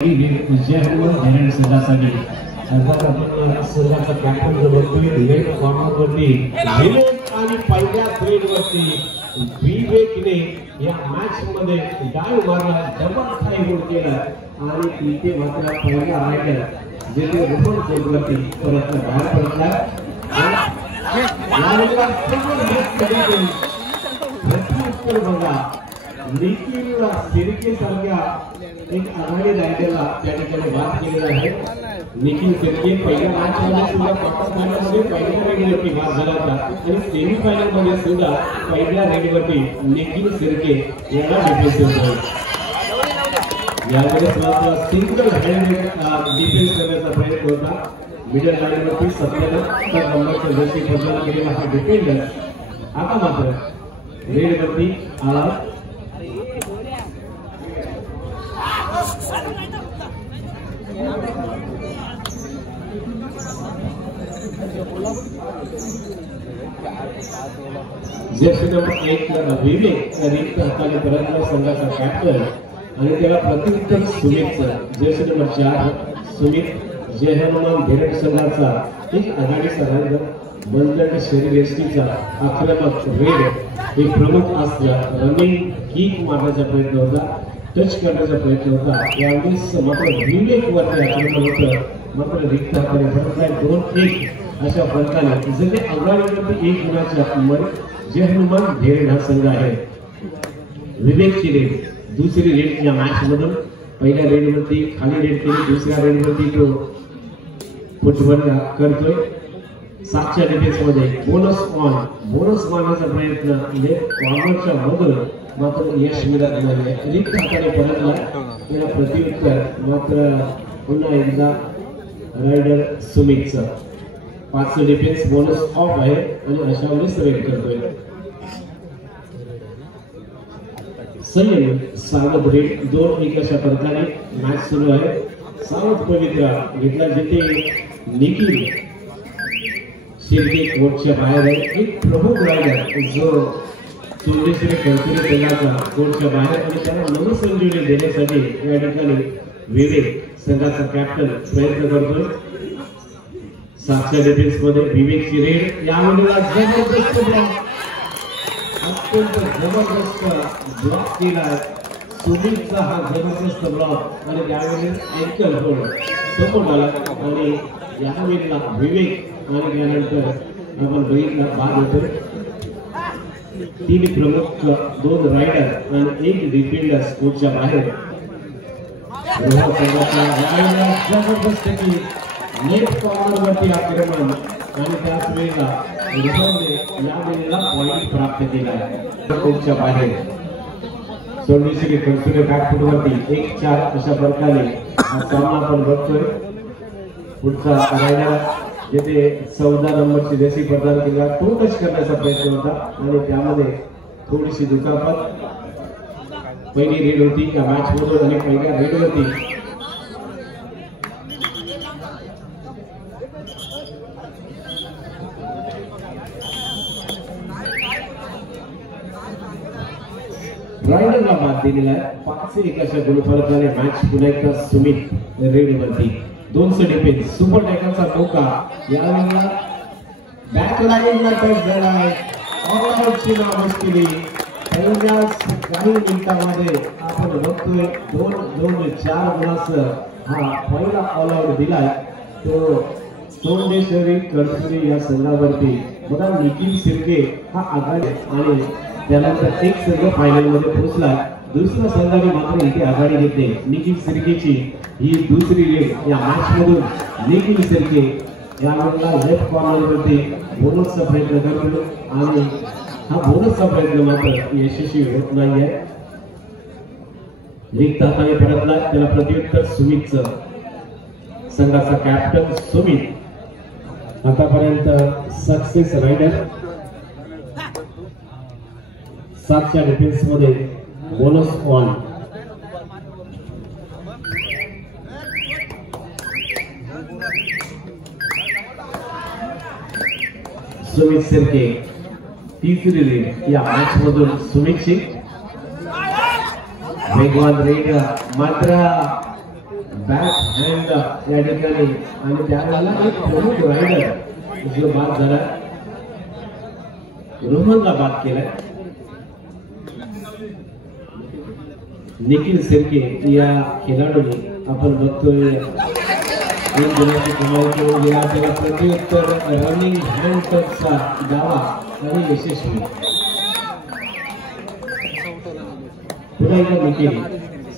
विजय हनुमान धीरण संघासाठी संघाचा कॅप्टन जो बघतोय लेफ्ट कॉर्नरवरती विवेक आणि पहिल्या थ्रेडवरती विवेकने या मॅच मध्ये डाव मारला, डबल ट्राय गोल केला आणि तिथे मात्र पहिला रायडर जेथे रोहन गोलवरती परत बाहेर पडला प्रत्युत्तर बघा निखिल सिरके सारख्या एक आघाडी रायडरला त्या ठिकाणी बाद केलेला आहे। निखिल सिरके पहिल्या मॅच मध्ये सुद्धा क्वार्टर फायनल मध्ये पहिल्या रेडीवरती बाद झाला होता आणि सेमी फायनल मध्ये सुद्धा पहिल्या रेडीवरती निखिल सिरके याला डिफेन्स होता। यामध्ये सिंगल हँडेड डिफेन्स करण्याचा प्रयत्न होता। मिडल लाईनवरती 77 नंबरचा जर्सी बदल केलेला हा डिफेंडर आता मात्र रेडवरती आला। जर्सी नंबर 1 विवेक रिक्त हाताने परतला संघाचा कॅप्टन आणि त्याला प्रत्युत्तर सुमितचा जर्सी नंबर 4 सुमित जय हनुमान धीरण संघाचा एक आघाडीचा रायडर बंदर शरीर एसटीचा आक्रमक रेड एक प्रमुख अस्त्र रनिंग किक मारण्याचा प्रयत्न होता, टच करण्याचा प्रयत्न होता। यावेळेस मात्र विवेक वरती आक्रमण होतं मात्र रिक्त हाताने परतलाय 2-1 अशा फरकाने जसे आघाडीवरती 1 गुणाच्या मध्ये जय हनुमान धीरण हा संघ आहे। विवेकची रेड दुसरी रेड या मॅच मधून पहिल्या रेडवरती खाली रेड केली, दुसऱ्या रेडवरती तो फुटबॉल करतोय। 7च्या डिफेन्स मध्ये बोनस मारण्याचा प्रयत्न म्हणजे कॉर्नरच्या मधून मात्र यश मिळत नाही। रिक्त हाताने परतला त्याला प्रत्युत्तर मात्र पुन्हा एकदा रायडर सुमितचा 5चं डिफेन्स बोनस ऑफ आहे आणि अशा वेळेस रेड करतोय। संयम सावध रेड 2-1 अशा प्रकारे मॅच सुरू आहे। सावध पवित्रा घेतला जिथे निखिल शिर्के कोर्टच्या बाहेर आहे। एक प्रमुख रायडर जो चोंडेश्वरी कंसुरी संघाचा कोर्टच्या बाहेर आणि त्याला नवसंजीवनी देण्यासाठी या ठिकाणी विवेक संघाचा कॅप्टन प्रयत्न करतोय। 7च्या डिफेन्स मध्ये विवेकची रेड यामध्ये जबरदस्त ब्लॉक अत्यंत जबरदस्त ब्लॉक केला सुमितचा हा जबरदस्त ब्लॉक आणि त्यावेळेस एंकल होल्ड समोर आला आणि यावेळेला विवेक आणि त्यानंतर आपण बघितला बाद होतो। 3 प्रमुख 2 रायडर आणि 1 डिफेंडर कोर्टच्या बाहेर रोहन संघाचा जबरदस्त लेफ्ट कॉर्नरवरती आक्रमण आणि त्याच वेळेला रोहनने यावेळेला पॉइंट प्राप्त केला आहे। कोर्टच्या बाहेर चोंडेश्वरी कंसुरी बॅकफुटवरती 1-4 अशा प्रकारे हा सामना आपण बघतोय। पुढचा रायडर जेथे 14 नंबरची जर्सी प्रदान केला तो टच करण्याचा प्रयत्न होता आणि त्यामध्ये थोडीशी दुखापत। पहिली रेड होती या मॅच मधून आणि पहिल्या रेडवरती रायडरला बाद दिलेला आहे। 5-1 अशा गुणफलकाने मॅच पुन्हा एकदा सुमित रेडवरती 200 डिफेन्स सुपर टॅकलचा मौका यावेळेला बॅक लाईनला टच झाला आहे। ऑलआउटची नावच केली पहिल्याच काही मिनिटांमध्ये आपण बघतोय 2-4 गुणासह हा पहिला ऑलआउट दिलाय तो चोंडेश्वरी कंसुरी या संघावरती। बघा निखिल सिरके हा आघाडी आणि त्यानंतर एक संघ फायनल मध्ये पोहोचला, दुसऱ्या संघाने मात्र इथे आघाडी घेतली। निखिल सिरकेची ही दुसरी रेड या मॅच मधून निखिल सिरके यावेळेला लेफ्ट कॉर्नरवरती बोनसचा प्रयत्न करतो आणि हा बोनसचा प्रयत्न मात्र यशस्वी होत नाहीये। रिक्त हाताने परतला त्याला प्रत्युत्तर सुमितचं संघाचा कॅप्टन सुमित आतापर्यंत सक्सेस रायडर। 7च्या डिफेन्स मध्ये बोनस ऑन सुमित सिरके तिसरी रेड या मॅच मधून सुमितची वेगवान रेड मात्र बॅक हँड या ठिकाणी आणि त्याला एक प्रमुख रायडर जो बाद झाला रोहनला बाद केलाय. निखिल सिरके या खेळाडूने आपण बघतोय एक गुणाची कमाई करून गेला. त्याला प्रत्युत्तर रनिंग हँड टचचा डावा आणि यशस्वी. पुन्हा एकदा निखिल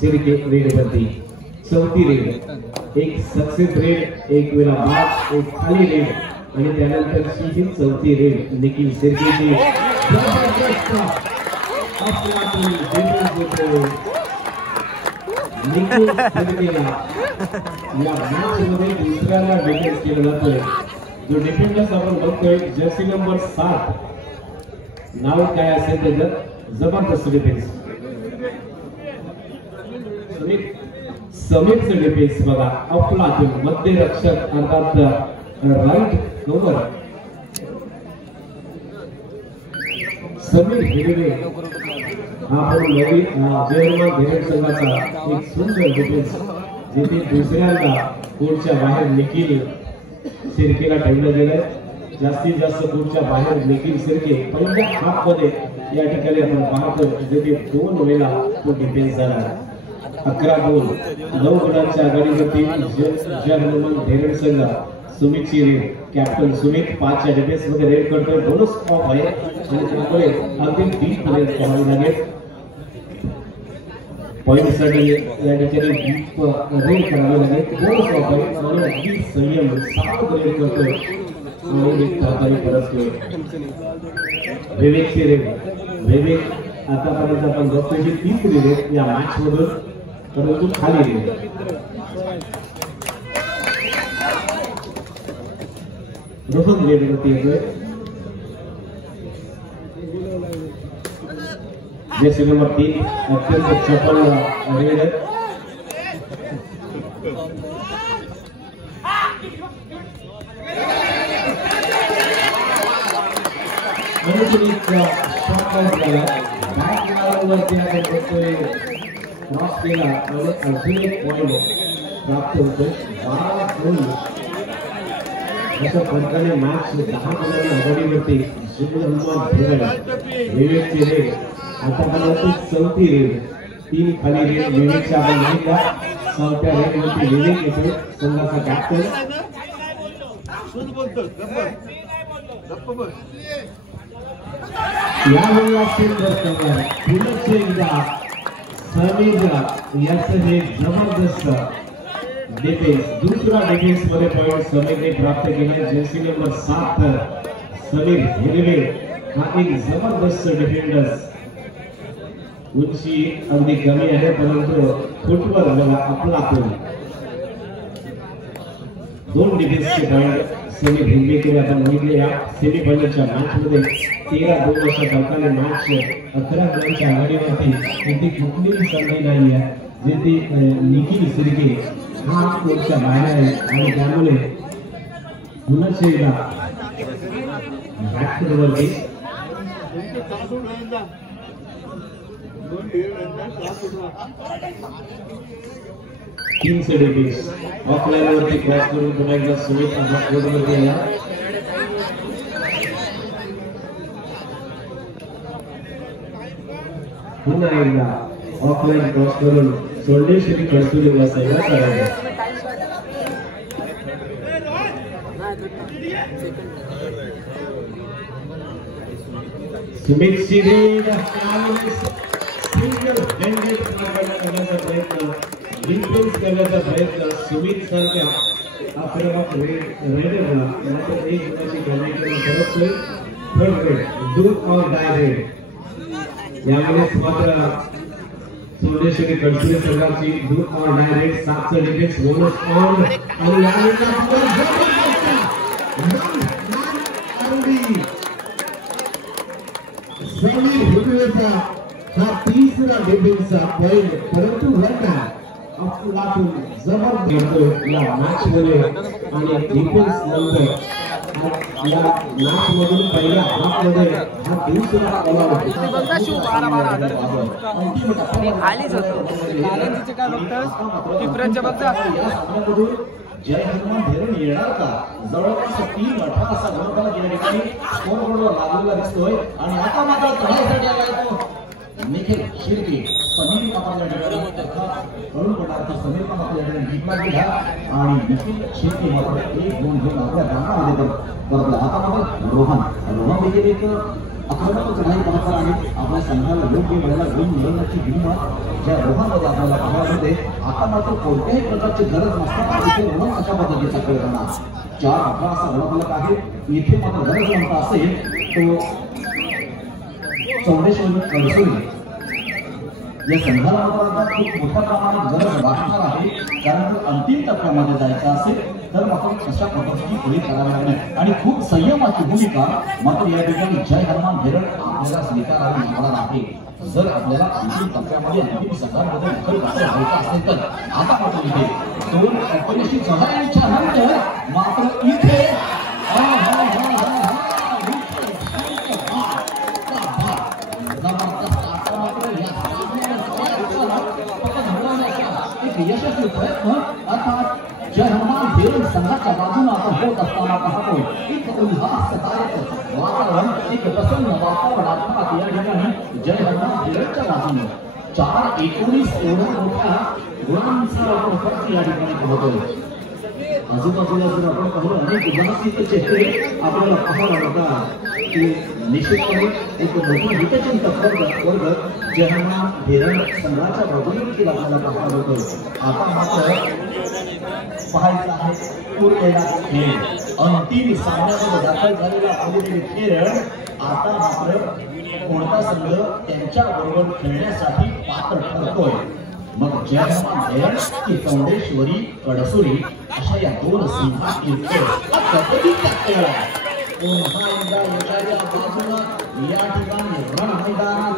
सिरके रेडवरती चौथी रेड, एक सक्सेस रेड, एक वेळा बाद, एक खाली रेड आणि त्यानंतरची ही चौथी रेड निखिल सिरकेची जबरदस्त अफलातून डेब्यू देतो. निखिल सिरकेला या मॅच मध्ये दुसऱ्याला डिफेंस केला जातोय. जो डिफेंडर्स आपण बघतोय जर्सी नंबर 7 नाव काय असेल त्याच्यात जबरदस्त डिफेन्स. समीरचं डिफेन्स बघा अफलातून मध्य रक्षक अर्थात राईट कव्हर समीर हिरवे आपण नवीन जर्मन घेरेड संघाचा एक सुंदर डिफेन्स जिथे दुसऱ्यांदा कोर्टच्या बाहेर निखिल सिरकेला ठेवलं गेलंय. जास्तीत जास्त कोर्टच्या बाहेर निखिल सिरके पहिल्या हाफ मध्ये या ठिकाणी आपण पाहतो जिथे 2 वेळा तो डिफेन्स झाला. 11-2 9 गुणांच्या आघाडीवरती जर्मन घेरेड संघ. सुमितची रेड कॅप्टन सुमित 5च्या डिफेन्स मध्ये रेड करतोय. बोनस ऑफ आहे आणि त्यामुळे अगदी डीप पर्यंत करावे लागेल. पॉइंट साठी या ठिकाणी डीप रेड करावे लागेल. बोनस ऑफ आहे आणि अगदी संयम सावध रेड करतोय आणि एक तातारी परत केली. विवेकची रेड. विवेक आतापर्यंत आपण बघतोय की 3री रेड या मॅच मधून, परंतु खाली रेड. रोहन रेडवरती येतोय. जर्सी नंबर 3 अत्यंत चपळ रेड. क्रॉस केला आणि अजून एक पॉइंट प्राप्त होतोय. 12-2 अशा प्रकारे मॅच 10 गुणांच्या आघाडीवरती विवेकची रेड आतापर्यंत चौथी रेड. 3 खाली रेड विवेकच्या आपण बघितला. 4थ्या रेडवरती विवेक येतो संघाचा कॅप्टन. यावेळेला पुढे एकदा समीर याचं हे जबरदस्त डिफेन्स. दुसरा डिफेन्स मध्ये पॉइंट समीरने प्राप्त केला. जर्सी नंबर 7 समीर हिरवे हा एक जबरदस्त डिफेंडर्स. उंची अगदी कमी आहे परंतु फुटवर बघा अफलातून 2 डिफेन्सचे पॉइंट समीर हिरवेकडे आपण बघितले. या सेमीफायनलच्या मॅच मध्ये 13-2 अशा टोकाने मॅच 11 गुणांच्या आघाडीवरती. तिथे कुठलीही संधी नाही आहे जिथे निखिल सिरके हा कोर्टच्या बाहेर आहे आणि त्यामुळे पुन्हा एकदा बॅकवरती 3 डिफेन्स. ऑफलाईन वरती क्रॉस करून पुन्हा एकदा सुमित आपला कोर्टमध्ये आला. पुन्हा एकदा ऑफलाईन क्रॉस करून सोल्डेश्वरी कस्तुरीला सैला करायचा. सुमित सिरेड सिंगल हँडेड करण्याचा प्रयत्न, डिफेन्स करण्याचा प्रयत्न सुमित सारख्या आक्रमक रेडरला नंतर 1 गुणाची कमाई करून परततोय. Third raid do or die raid. यावेळेस मात्र सोल्डेश्वरी कस्तुरी संघाची डू ऑर डाय रेड 7चं डिफेन्स बोनस ऑन आणि समीर हिरवेचा हा 3रा डिफेन्सचा पॉइंट परंतु वरना अफलातून जबरदस्त या मॅच मध्ये आणि डिफेन्स नंतर या मॅच मधून पहिल्या हाफमध्ये हा दिवसला बोला खालीच होतो काय बघतोस डिफरन्स बघता जय हनुमान धेरून येणार का जवळपास 3 अठरा असा गुणफल या ठिकाणी स्कोरबोर्डवर लागलेला दिसतोय आणि आता मात्र चढाईसाठी आलाय तो निखिल शिर्के समीर आपल्या ठिकाणी करून पडला समीर पण आपल्या ठिकाणी जिंकला गेला आणि निखिल शिर्के मात्र 1-2 घेऊन आपल्या रानामध्ये परतला आता मात्र रोहन देखील एक आक्रमक चढाई करणार आहे आपल्या संघाला योग्य वेळेला गुण मिळवण्याची हिंमत ज्या रोहनमध्ये आपल्याला पाहायला मिळते आता मात्र कोणत्याही प्रकारची गरज नसताना तिथे रोहन अशा पद्धतीचा खेळ करणार 4-18 असा गुणफलक आहे इथे मात्र गरज म्हणता असेल तो चौडेश्वरी कडसोली या संघाला मात्र खूप मोठ्या प्रमाणात गरज लागणार आहे कारण जर अंतिम टप्प्यामध्ये जायचं असेल तर मात्र अशा पद्धतीची खेळी करावी लागणार आणि खूप संयमाची भूमिका मात्र या ठिकाणी जय हनुमान धेरण आपल्याला स्वीकारावी लागणार आहे जर आपल्याला अंतिम टप्प्यामध्ये अंतिम संघामध्ये दखल घ्यायचं असेल तर आता मात्र इथे 2 अपयशी चढाईच्या नंतर मात्र इथे यशस्वी प्रयत्न अर्थात जय हनुमान धेरण संघाच्या बाजूने आपण होत असताना पाहतो एक उल्हासदायक वातावरण एक प्रसन्न वातावरण अर्थात या ठिकाणी जय हनुमान धेरणच्या बाजूने 4-19 एवढ्या मोठ्या गुणांचा आपण फक्त या ठिकाणी पाहतोय आजूबाजूला जर आपण पाहिलं अनेक उदासीत चेहरे आपल्याला पाहायला मिळतात की निश्चितपणे एक मोठी हितचिंतक वर्ग जय हनुमान धेरण संघाच्या बाजूने देखील आपल्याला पाहायला मिळतो आता मात्र पाहायचं आहे उरलेला खेळ अंतिम सामन्यामध्ये दाखल झालेला पहिले खेळ आता मात्र कोणता संघ त्यांच्या बरोबर खेळण्यासाठी पात्र ठरतोय मग जय हनुमान धेरण की चौडेश्वरी कडसोली अशा या 2 संघातील खेळ पद्धतीचा खेळ आहे पुन्हा एकदा एखाद्या बाजूला या ठिकाणी रण मैदानात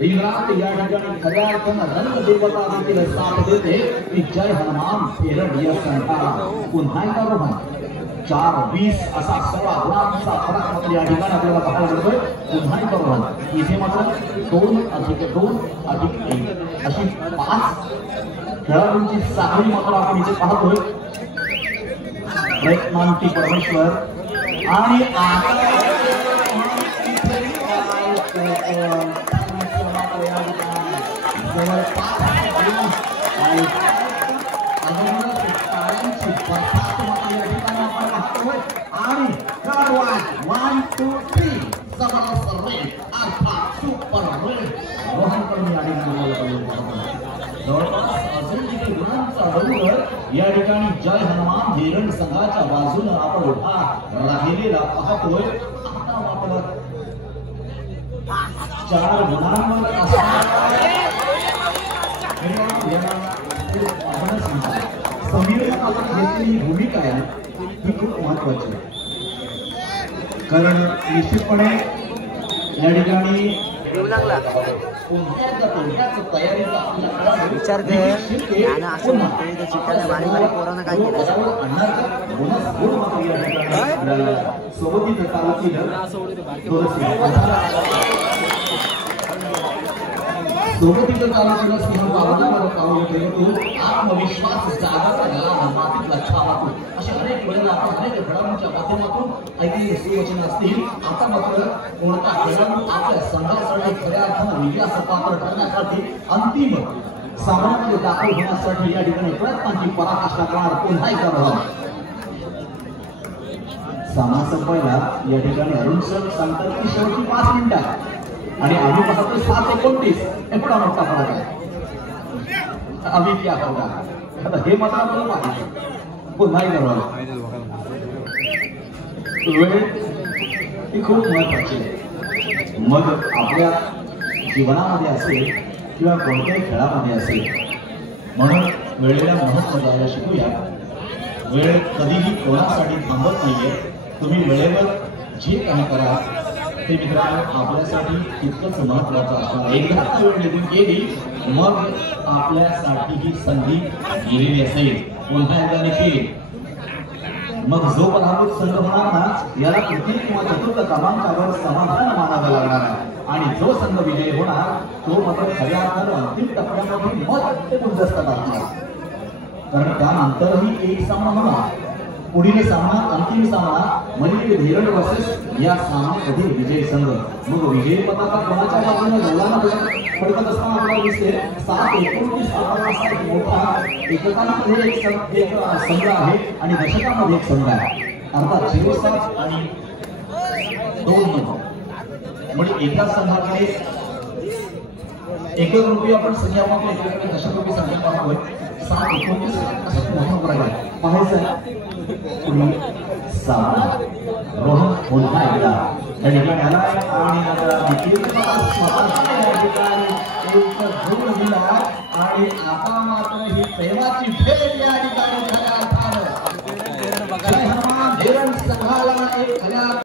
रिंगणात या ठिकाणी खऱ्या अर्थानं रंगदेवता देखील साथ देते की जय हनुमान धेरण या संघाला पुन्हा एकदा रोहन 4-20 असा 16 गुणांचा फरक मात्र या ठिकाणी आपल्याला पाहायला मिळतोय पुन्हा एकदा रोहन इथे मात्र 2+2+1 अशी 5 खेळाडूंची साखळी मात्र आपण इथे पाहतोय प्रयत्नांती परमेश्वर आणि आणि 1, 2, 3 जबरदस्त रेड अर्थात सुपर रेड रोहनकडून या ठिकाणी गुणांचा बरोबर या ठिकाणी जय हनुमान धेरण संघाच्या बाजूने आपण उभा राहिलेला पाहतोय आता मात्र 4 गुणांवर समीरने आपण घेतलेली भूमिका आहे ही खूप महत्वाची आहे कारण निश्चितपणे या ठिकाणी विचारते आणि असं म्हणते चिट्ट्याला बारीक बारीक पोरांना काय केलं सोबतीचं चालू केलं सोबतीचं चालू केलं सिंह बाबांवर पाऊल ठेवतो आत्मविश्वास जागा झाला मातीतला छावा अशा अनेक वेळेला आपण अनेक घडामोडीच्या माध्यमातून ऐकलेली सूचना असतील आता मात्र कोणता खेळाडू आपल्या संघासाठी खऱ्या अर्थानं विजयाचं पात्र ठरण्यासाठी अंतिम सामन्यामध्ये दाखल होण्यासाठी या ठिकाणी प्रयत्नांची पराकाष्ठा करणार पुन्हा एकदा रोहन सामना संपायला या ठिकाणी अरुण सर सांगतात की शेवटी 5 मिनिटात आणि आम्ही पाहतो 7:29 एवढा मोठा फरक आहे आम्ही क्या होगा आता हे मात्र आपल्याला माहिती पुन्हा एकदा रोहन वेळ ही खूप महत्वाची आहे मग आपल्या जीवनामध्ये असेल किंवा कोणत्याही खेळामध्ये असेल म्हणून वेळेला महत्त्व द्यायला शिकूया वेळ कधीही कोणासाठी थांबत नाहीये तुम्ही वेळेवर जे काही करा ते मित्रांनो आपल्यासाठी तितकंच महत्त्वाचं असणार एकदा वेळ निघून गेली मग आपल्यासाठी ही संधी गेलेली असेल पुन्हा एकदा निखिल मग जो पराभूत संघ होणार ना याला तृतीय किंवा चतुर्थ क्रमांकावर समाधान मानावं लागणार आहे आणि जो संघ विजयी होणार तो मात्र खऱ्या अर्थानं अंतिम टप्प्यामध्ये मत गुंजस्तात असणार कारण त्यानंतरही एक सामना होणार पुढील सामना अंतिम सामना म्हणजे धीरड वर्सेस या सामन्यामध्ये विजयी संघ मग विजयी पताका कोणाच्या बाजूने गोलांना फडकत असताना आपल्याला दिसते 7-29 असा एक मोठा एककांमध्ये एक संघ आहे आणि दशकामध्ये एक संघ आहे अर्थात 07 आणि 2 म्हणजे एका संघाकडे एकच रुपये आपण संख्यामध्ये एकाकडे दशक रुपये संख्या पाहतोय 7-29 असं मोठा फरक आहे पाहायचं सामना रोहन पुन्हा एकदा त्या ठिकाणी आलाय आणि आता आणि आता मात्र ही प्रेमाची भेट या ठिकाणी